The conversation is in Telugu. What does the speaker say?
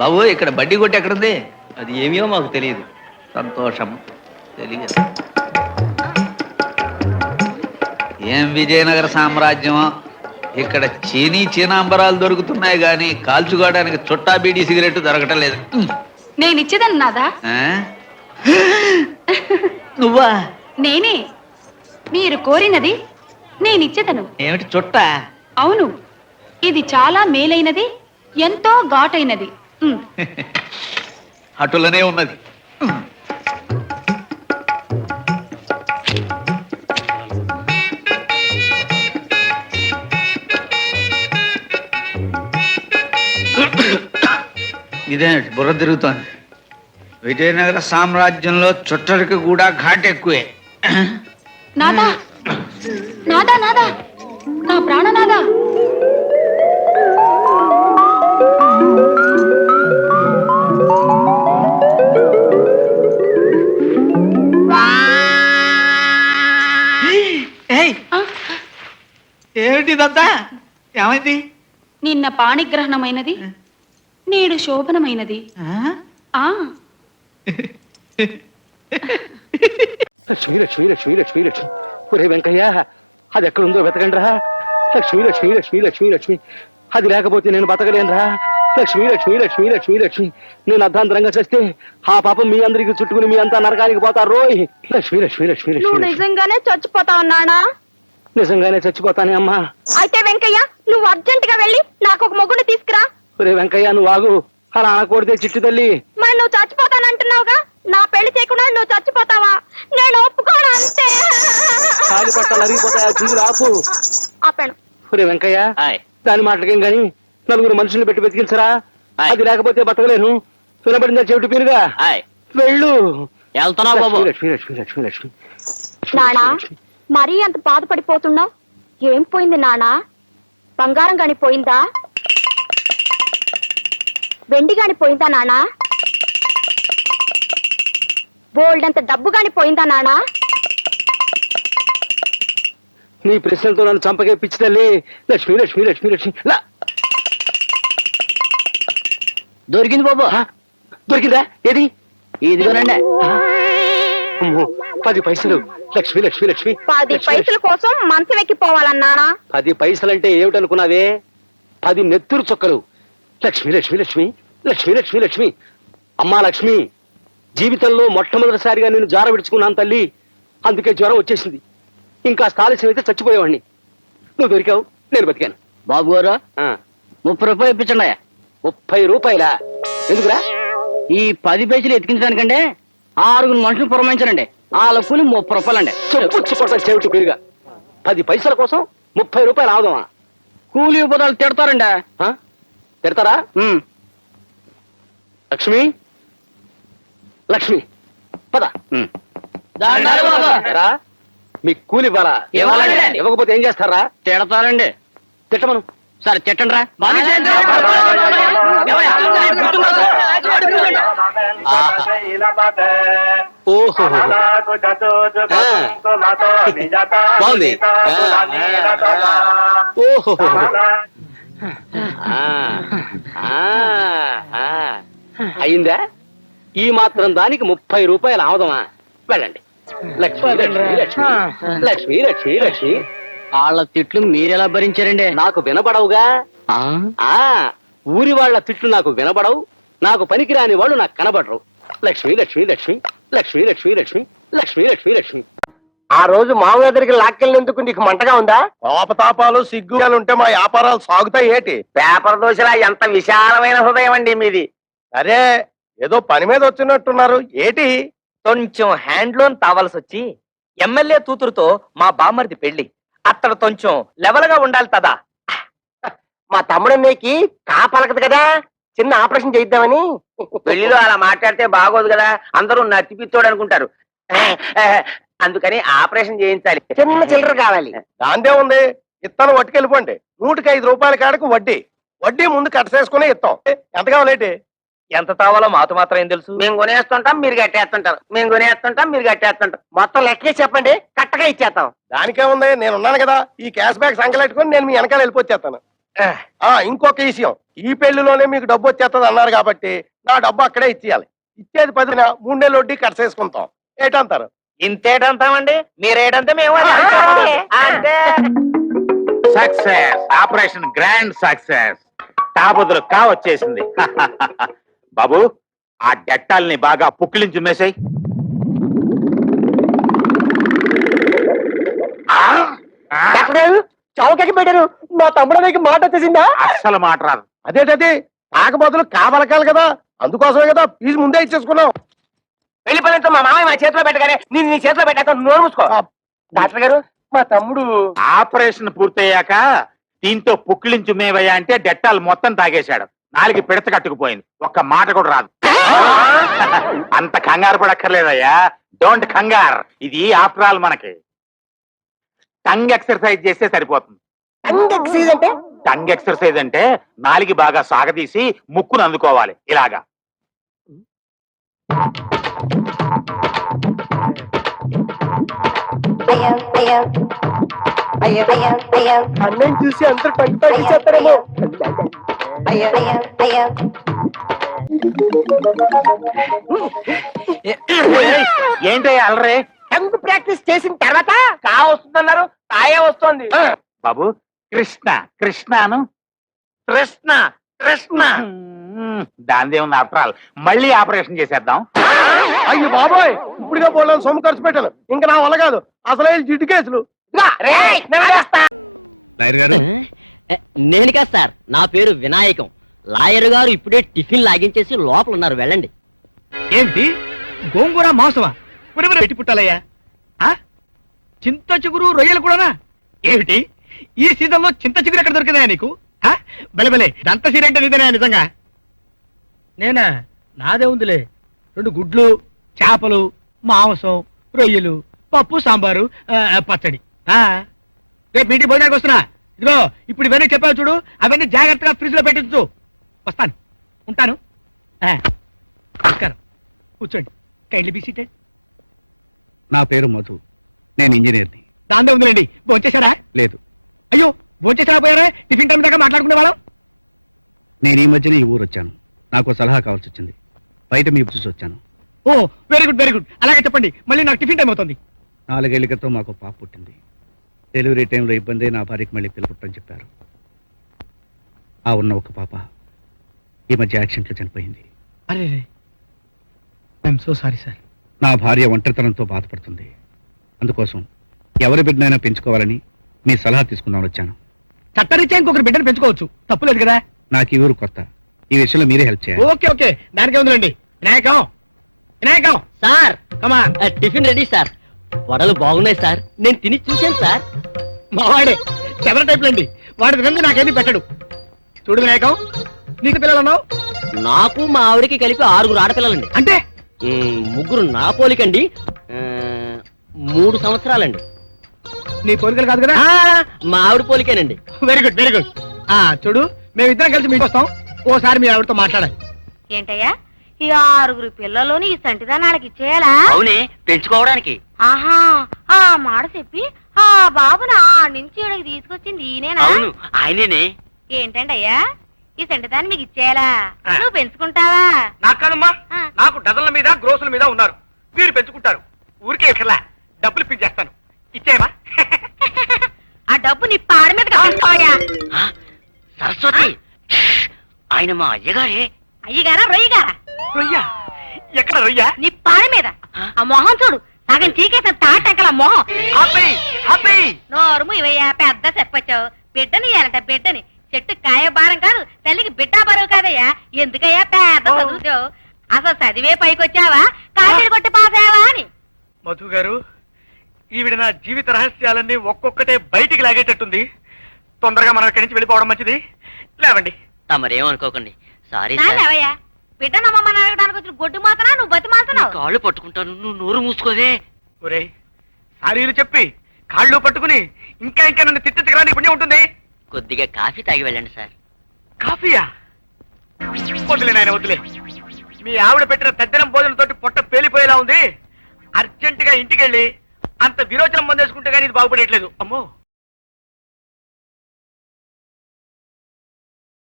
బాబు ఇక్కడ బడ్డీ కొట్టి ఎక్కడుంది? అది ఏమో మాకు తెలియదు. సంతోషం. తెలియదు. ఏం విజయనగర సామ్రాజ్యం! ఇక్కడ చీనాంబరాలు దొరుకుతున్నాయి గాని కాల్చుకోవడానికి చుట్టా బీడీ సిగరెట్ దొరకటం లేదు. నేను ఇచ్చేదాన్ని నాదా? నువ్వా? నేనే. మీరు కోరినది నేనిచ్చేదను. ఏమిటి చుట్టా? అవును, ఇది చాలా మేలైనది, ఎంతో ఘాటైనది. అటులనే ఉన్నది. ఇదే బుర్ర తిరుగుతోంది. విజయనగర సామ్రాజ్యంలో చుట్టరికి కూడా ఘాట్ ఎక్కువే. నాదా, నాదా, నాదా, నా ప్రాణనాదా! ఏమిటిదంతా? ఏమైంది? నిన్న పాణిగ్రహణమైనది, నేడు శోభనమైనది. లక్ష్మీ లక్ష్మీ లక్ష్మీ లక్ష్మీ లక్ష్మి. ఒరే వెంకయ్య, అది ఎక్కడుందో వెతకండి రా. లక్ష్మీ లక్ష్మీ లక్ష్మీ లక్ష్మీ లక్ష్మి. అది లేకపోతే నేను బతకలేనురా. లక్ష్మీ లక్ష్మీ లక్ష్మీ లక్ష్మీ లక్ష్మి. నేను అర్ధాంతరంగా చేస్తే ఆ పాపం మీ అందరికి చుట్టుకుని మీ అంతా నరకానికి పోతారు రోయ్. లక్ష్మీ లక్ష్మీ లక్ష్మీ లక్ష్మి. నిజంగానే చచ్చిపోతావు నానా? నిజంగానే చచ్చిపోతానే అమ్మా. అయితే వెంకయ్య, నువ్వు అర్జెంట్ గా వెళ్ళి నాకు ఒక మొగుడు తీసుకురా. ఒరే వెంకయ్య, నువ్వు ఆగు. అలా అనకూడదే చిట్టు తల్లి. మరి నువ్వు చచ్చిపోతానంటున్నావుగా, నా పెళ్లి చేయకుండా నువ్వు చచ్చిపోతావా? నేను ఒప్పుకోను అంతే. కాలి పట్టాలు అరిగిపోతాయా? చూసి ఆపు. ఆపాను. ఒరే వెంకయ్య, దాని మాటలకేం గాని నలుగురు మనుషుల్ని పెట్టి బతికించరా. అది లేకపోతే బతకలేను. వినబడిందా చెవిటి పీరుగా? వెళ్ళు. లక్ష్మీ లక్ష్మీ లక్ష్మీ లక్ష్మి. నానా, మరీ అంత బాధపడిపోతున్నావు? ఏం పోయింది నానా? బంగారం గాని పోయిందా? వెండి గాని పోయిందా నానా? బోల్డ్ అంత డబ్బు గాని పోయిందా నానా? నీ ప్రశ్నలతో నన్ను చంపకే పిచ్చి తల్లి. లక్ష్మీ లక్ష్మీ లక్ష్మీ లక్ష్మి. దొరికింది బాబు. దొరికిందా? ఏది? ఇదిగోనండి. 10 పైసలు. లక్ష్మీ లక్ష్మీ లక్ష్మి. 10 పైసల కోసం మనసు వెక్కిపోవాలన్నానా? 10 పైసలంటే ఏమిటనుకున్నావే? 10 నెత్తురు చుక్కలు. లక్ష్మీ లక్ష్మీ లక్ష్మి. లక్ష్మీ లక్ష్మీ లక్ష్మి. అమ్మా లక్ష్మి, జీవితంలో మొట్టమొదటిసారిగా నేను జార విడుచుకున్నాను తల్లి. అందుకే జ్వరం వచ్చేసింది. ఇంకా ఆలస్యం అయితే చచ్చిపోయేవాడిని. నువ్వు దొరికావు, నేను బతికాను. బాబు గారు, 30 రూపాయలు ఇప్పించండి. 30 రూపాయలా? ఎందుకురా? ఈ 10 పైసలు ఎత్తికించడానికంటే 6 మనుషులు పురమాయించారండి. వాళ్ళ కూలి 30 రూపాయలండి. చెప్పుచ్చుకోవటం చెవిటి పెరిగా. 10 పైసల కోసం 30 రూపాయలు ఆవదమా? కూలి ఉపదాలు తిడతారండి. తిడతారా? లక్ష్మి లక్ష్మి, పద. మీకు కూలి ఇవ్వాలా? ఇవ్వకపోతే ఏం చేస్తారా? తిడతారండి. తిట్టమను. సరే తిట్టండి రా. ఓహో, బాగుంది. ఓహో, అయిందా? ఈ మాత్రం దానికి 30 రూపాయలు ఆవదమా? వెళ్ళండి. లక్ష్మీ లక్ష్మీ లక్ష్మి. లక్ష్మీ లక్ష్మీ లక్ష్మి. వాళ్ళ తిట్లు మీరెలా భరించారండి? నాకు వినపడవుగా. ఊరి వాళ్ళ తిట్లు నాకు వినపడవు. నాకు పనికిరాని వాళ్ళు నాకు కనబడరు. లక్ష్మీ లక్ష్మీ లక్ష్మి. లక్ష్మీ లక్ష్మీ లక్ష్మి. లక్ష్మీ లక్ష్మీ లక్ష్మి. ఆ రోజు మామూలు దగ్గరికి లాక్కెళ్ళినందుకు నీకు మంటగా ఉందా? కోపతాపాలు సిగ్గులు ఉంటే మా వ్యాపారాలు సాగుతాయి ఏటి? పేపర్ దోశలా ఎంత విశాలమైన హృదయం అండి మీది. అరే, ఏదో పని మీద వచ్చినట్టున్నారు ఏటి? కొంచెం హ్యాండ్ లోన్ తావాల్సి వచ్చి ఎమ్మెల్యే కూతురుతో మా బామ్మర్ది పెళ్లి. అతడు కొంచెం లెవెల్ గా ఉండాలి కదా. మా తమ్ముడు నీకి కాపలకదు కదా, చిన్న ఆపరేషన్ చేయిద్దామని. పెళ్లిలో అలా మాట్లాడితే బాగోదు కదా, అందరూ నత్తిపిత్తోడు అనుకుంటారు. అందుకని ఆపరేషన్ చేయించాలి. చిన్న చిల్లర కావాలి. దాందే ఉంది, ఇత్తనం పట్టుకెళ్ళిపోండి. 105 రూపాయల కాడకు వడ్డీ. వడ్డీ ముందు కట్టసేసుకునే ఇస్తాం. ఎంత కావాలేటి? ఎంత తావాలో మాతో మాత్రం ఏం తెలుసు? మేము కొనేస్తుంటాం, మీరు కట్టేస్తుంటారు. మేము కొనేస్తుంటాం, మీరు కట్టేస్తుంటాం. మొత్తం లెక్కే చెప్పండి, కట్టగా ఇచ్చేస్తాం. దానికే ఉంది, నేను ఉన్నాను కదా. ఈ క్యాష్ బ్యాక్ సంకలెట్టుకుని నేను మీ వెనకాల వెళ్ళిపోతాను. ఇంకొక విషయం, ఈ పెళ్లిలోనే మీకు డబ్బు వచ్చేస్తుంది అన్నారు కాబట్టి నా డబ్బు అక్కడే ఇచ్చేయాలి. ఇచ్చేది 10 3 నెలలు వడ్డీ కట్టేసుకుంటాం. ఏటంటారు? ఇంతేటంతామండి, మీరేటంటే మేము అంటే సక్సెస్, ఆపరేషన్ గ్రాండ్ సక్సెస్. తాబుదులు వచ్చేసింది. బాబు, ఆ డెట్టాల్ని బాగా పుక్కిలించి మేసాయి. చౌకకి పెట్టారు. మా తమ్ముడు మీకు మాట వచ్చేసిందా? అస్సలు మాట రాదు. అదేటది, తాగబోతులు కాబలకాలి కదా, అందుకోసమే కదా ఫీజు ముందే ఇచ్చేసుకున్నాం. వెళ్ళిపోయినంత మా మామయ్య మా చేతిలో పెట్టగానే నేను నీ చేతిలో పెట్టాక నోరు మూసుకో. డాక్టర్ గారు, మా తమ్ముడు ఆపరేషన్ పూర్తయ్యాక దీంతో పుక్కిలించు మేవయ్యా అంటే డెట్టాలు మొత్తం తాగేశాడు. 4 పిడత కట్టుకుపోయింది, ఒక్క మాట కూడా రాదు. అంత కంగారు పడక్కర్లేదయ్యా, డోంట్ కంగార్. ఇది ఆఫ్టర్ ఆల్ మనకి టంగ్ ఎక్సర్సైజ్ చేస్తే సరిపోతుంది. అంటే టంగ్ ఎక్సర్సైజ్ అంటే 4 బాగా సాగదీసి ముక్కును అందుకోవాలి ఇలాగా. అన్నయ్య చూసి అందరూ టంగ్ తాగిచ్చేస్తారేమో. ఏంటయ్యా అలరే? టంగ్ ప్రాక్టీస్ చేసిన తర్వాత కా వస్తుందన్నారు, కాయే వస్తుంది. బాబు, కృష్ణ కృష్ణను కృష్ణ కృష్ణ దానిదే ఉంది. ఆఫ్టర్ ఆల్ మళ్ళీ ఆపరేషన్ చేసేద్దాం. అయ్యి బాబోయ్, ఇప్పుడుగా పోలేను, సొమ్ము ఖర్చు పెట్టాను. ఇంకా నా వల్ల కాదు, అసలే జిడ్డు కేసులు. లాయర్ గారు, నేను కాదు సార్, నా పేరు వినాయకం. లాయర్ గారు ఇప్పుడే టిఫిన్ లాగించేసి లోపల ఉన్నారు, వెళ్ళండి. ఏమిటి గోంగూర మాంసమా? పెట్టి పుట్టాలయ్యా. చింత చిగురు రొయ్యలు కూడానా? ఏమిటి ఈ సీజన్లో చింత చిగురు ఎక్కడ దొరికిందా నీకు? బలే దంత సీరంటే నిజనే నిజంగా. నేనా? నాదే ఉందిలే, 2 గుడ్లు, చేపలు, మాంసం, రొయ్యలు, పప్పు, సాంబారు, పచ్చడి. రేపు ఇంటికి భోజనానికి వస్తున్నా. ఇదిగో ఇప్పుడు ఇవన్నీ చెప్పావు చూడు, అవన్నీ జాగ్రత్తగా ఫ్రిడ్జ్ లో పెట్టించు. వస్తాను, ఉంటాను. నమస్కారం, కూర్చోండి. Kindly be seated. నా పేరు మధు, నేను ఇంజనీర్ని. దాందే ఉందిలేండి. భోంచేశారా? లేదు. అయ్యో, భోంచేసారా పోయారా? టిఫిన్ టైం దాకా మాట్లాడుకునే వాళ్ళం. నేను ఈ మధ్యన ఈ ఊరు వచ్చాను, నాకు సలహా కావాల్సి వచ్చింది. బయట మీ చూసి వచ్చాను. ఓ వెరీ గుడ్ వెరీ గుడ్. అలాగే చెప్పండి, మళ్ళీ నాకు టిఫిన్ టైం అవుతుంది. 4 ఏళ్ల క్రితం మాకు పాప పుట్టింది. డెలివరీ టైంలో ఇబ్బంది, నా భార్యకి మళ్ళీ పిల్ల పుట్టని చెప్పారు. ఆ ఉన్న ఒక పాప ఈ మధ్య యాక్సిడెంట్లో చనిపోయింది. అరే, ఐఎమ్ సో సారీ సార్. నా భార్య ఒంటరితనంతో బాధపడుతుంది. అందుకోసం ఎవరి బిడ్డనైనా పెంచుకోవాలని మీ సలహా తీసుకుందామని వచ్చాను. చట్టరీత్యా ఇంకొకరి బిడ్డను పెంచుకోవచ్చు, తప్పులేదు కదా. నాకు ఈ ఊరు కొత్త, ఈ విషయంలో మీరే హెల్ప్ చేయాలి. ఓకే ఓకే, దానికే ఉందిలేండి. వినాయకం వినాయకం సార్, కమా. Tiffin ready sir. వడలు బాగున్నాయి సార్, నేను తిని చూశాను సార్. మావాడే చెవర టైప్లండి, వాడి తినంది నాకేది పెట్టడు. చూడు వినాయకం, నీకు పిల్లలు అన్నావు? నాకు మా ఆవిడకి కలిపి 6 ఆడపిల్లలండి. అంటే 3 నా పోలికండి, 3 సంవత్సరాలండి. నీ పోలికలు కాదు కదా? మా ఆవిడ పోలికేనండి. Very good very good. చూడు, మేమిద్దరం కలిసి మీకు వస్తాం, ఓసారి మీ ఆవిడతో మాట్లాడాలి. ఏంటయ్యా, ఈ 6 పిల్లలోని ఈ సంటిదానాలకి ఇచ్చేయాలా? అవునే, పెంచుకోవడానికి. ఆహా, ఆ మాట చెప్పి ఆ బాబుని ఆ నుంచి ఇక్కడికి తీసుకొచ్చింది ఈయనేనా? అవును, ఆయనేనే. ఏంటండి అయ్యా, ఈ సంటిదాన్ని మీకు ఇచ్చేయాలా? నువ్వు పెంచుకుంటావా? నాకు కాదమ్మా, ఆ. నాకు డజన్ల మీద గ్రోసుల మీద ఉన్నారు. మీరు పెంచుకుంటారు, ఊరికే ఇట్లా డబ్బులు ఇప్పించేస్తాను. ఇచ్చేయమా? ఆ డబ్బు నీ పాడి మీద కట్టించుకోయా. సరస్వతి, ఆయన మా అయ్యగారే. అయ్యగారా రొయ్యగారా? రొయ్య ఎక్కడ? రొయ్య నీ పాడి మీద. ఆ మొహం చూడు, సగం చీకేసిన తాటంకల మొహం. నోరుము ఇవయ్యా, పెద్ద చెప్పొచ్చావు. బిడ్డని ఇయ్యాలంట, బిడ్డని. చెట్టు కాయ భారం కాదు, తల్లికి బిడ్డ బరువు కాదయ్యా. ఎందుకయ్యా పెద్ద చదువుతావు? అసలు చదివే పైకొచ్చావా, కాపీలు కొట్టి పాసావా అని? మధు గారు, ఈవిడ నా జీవిత రహస్యాలన్నీ ఒక్కొక్కటే బయటికి లాగేటట్టుంది. తొందరగా మనం ఇక్కడి నుంచి వెళ్ళిపోవడం మంచిది. లేవండి. తమరేమనుకోకండి. సారీ నాన్నవయ్యా, బిడ్డనమ్మని అడగడానికి వచ్చిన గొడ్డు మాత్రం నువ్వు బతి మాత్రం. కాళ్ళు పట్టుకుంటాను, నువ్వు నోరు మూసుకోవే. ఒరేయ్, సారీలు చెప్పి కాళ్ళు పట్టుకుని ఇంకా ఇంకా నన్ను తిట్టించగలని పుణ్యం ఉంటుంది. కొద్దిగా కాఫీ తాగి వెళ్ళండి సార్. కాఫీయా? వదిలే నాయన, వదిలే. మీ ఆవిడ పెట్టిన తద్దినం భోజనంతో పొట్ట పేలిపోయేలా ఉంది. అర్జెంటుగా ఇంటికి వెళ్ళి అంత విరోచనం పొందేసుకుంటే కానీ ఇది బాగుపడేట్లేదు. అమ్మో.